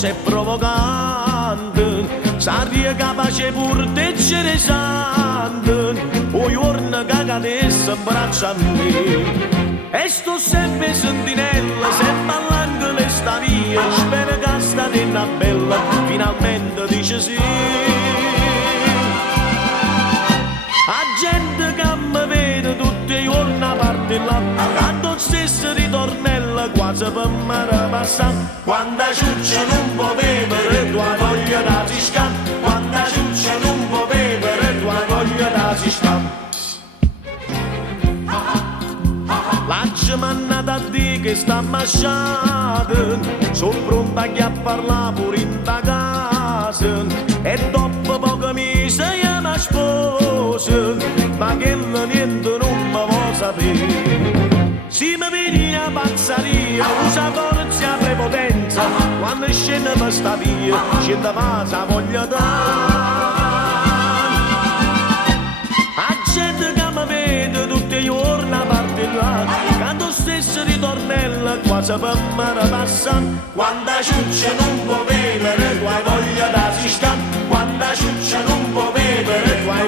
cose provocanti, saria capace pur d'essere sante, o giorno che cadesse in braccio a me. E sto sempre sentinella, sempre all'angolo sta via, spero che sta tenna bella, finalmente dice sì. La gente che mi vede tutti i giorni a parte là, quando stesso ritornella quasi per me passa. Quando ciuccia non può bere, tua voglia da si scappa. Quando ciuccia non può bere, tua voglia da si scappa. La mannata a dire che sta masciata, sono pronta a parlare pure in ta casa. E dopo poco mesi io mi sposo, ma che niente non mi vuoi sapere. Si mi viene a pazzaria, usa forza e prepotenza, quando scende mi sta via, scende passa voglia dare. La gente che mi vede tutti i giorni a parte là, quando stesso ritornella quasi per me passa. Quando ciuccia non può bere, tua voglia da si scappa. Quando ciuccia non può bere, tua